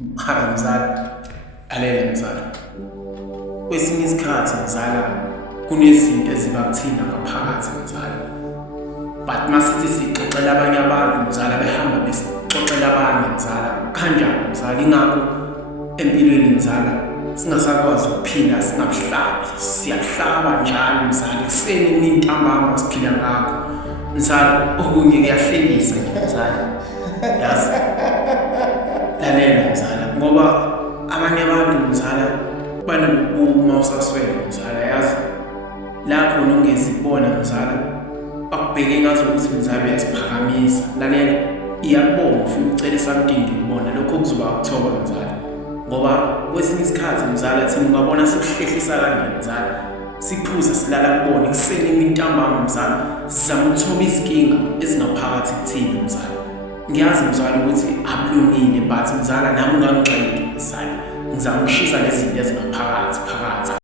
Hayi mzala, alela mzala. Kwesinye isikhathi mzala kunezinto eziba kuthina ngaphakathi mzala. But masithi sixoxela abanye abantu mzala behamba besixoxela abanye mzala. Kanjani mzala ingakho empilweni mzala singasakwazi ukuphila singabuhlabi. Siyahlaba njalo mzala ekuseni emini ntambama siphila ngakho. Mzala okunye kuyahlekisa mzala. Yazi. Lalela mzala ngoba abanye abantu mzala banokubuma usaswele mzala yazi lapho nongezibona mzala akubheke ngazo ukuthi mzala uyasiphakamisa lalela iyakubona ufuna ucela something ukubona lokho kuzoba ukuthoba mzala ngoba kwesinye isikhathi mzala thina ungabona sikuhlehlisa kanje mzala siphuza silala kubona ekuseni emini ntambama mzala sizama ukuthoba izinkinga ezingaphakathi kuthina mzala. Ngiyazi mzala ukuthi akulungile but mzala nami ungangixeki mzala ngizama ukushisa lezi zinto ezingaphakathi